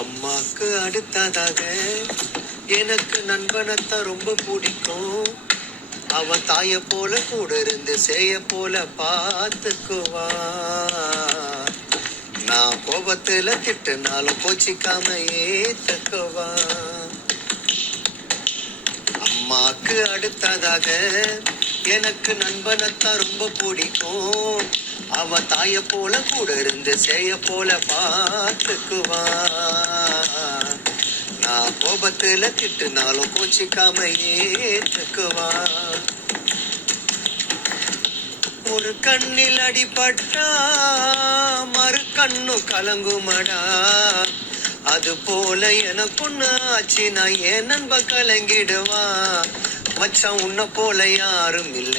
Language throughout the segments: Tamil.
அம்மாக்கு அடுத்ததாக எனக்கு நண்பனைத்தான் ரொம்ப பிடிக்கும். அவன் தாய போல கூட இருந்து செய்ய போல பார்த்துக்குவான். நான் கோபத்துல திட்டுனாலும் கோச்சிக்காம ஏத்துக்குவான். அம்மாக்கு அடுத்ததாக எனக்கு நண்பனைத்தான் ரொம்ப பிடிக்கும். அவன் தாய போல கூட இருந்து செய்ய போல பார்த்துக்குவான். நான் கோபத்துல திட்டுனாலும் கோச்சிக்காம ஏத்துக்குவான். ஒரு கண்ணில் அடிபட்டா மறு கண்ணு கலங்குமடா. அது போல எனக்கு ஒண்ணு ஆச்சு, நான் என் நண்ப கலங்கிடுவா. மச்சான் உன்னை போல யாரும் இல்ல,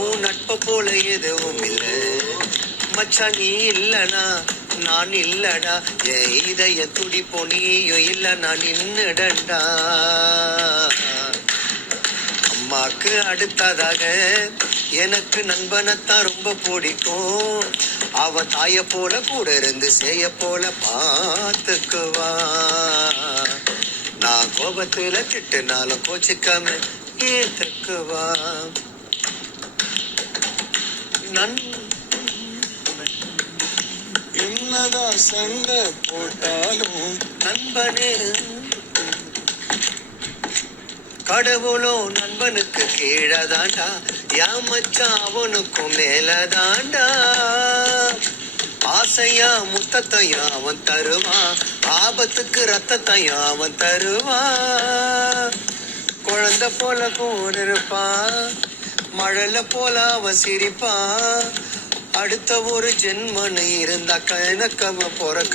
உன் நட்ப போல எதுவும் இல்ல. மச்சான் நீ இல்லனா நான் இல்லடா, என் இதய துடிப்போ நீயும் இல்ல நான் நின்னுடண்டா. அம்மாக்கு அடுத்ததாக எனக்கு நண்பனைத்தான் ரொம்ப பிடிக்கும். அவன் தாய போல கூட இருந்து செய்ய போல பார்த்துக்குவா. நான் கோபத்துல திட்டுனாலும் கோச்சிக்காம ஏத்துக்குவா. என்னதான் சண்டை போட்டாலும் நண்பனே. கடவுளோ நண்பனுக்கு கீழதாண்டா, யா மச்சான் அவனுக்கும் மேலதாண்டா. ஆசையா முத்தத்தையும் அவன் தருவான், ஆபத்துக்கு ரத்தத்தையும் அவன் தருவான். குழந்தை போல கூட இருப்பான், மழல போல அவன் சிரிப்பான். அடுத்த ஒரு ஜென்மனு இருந்தா எனக்கு அவன் பிறக்க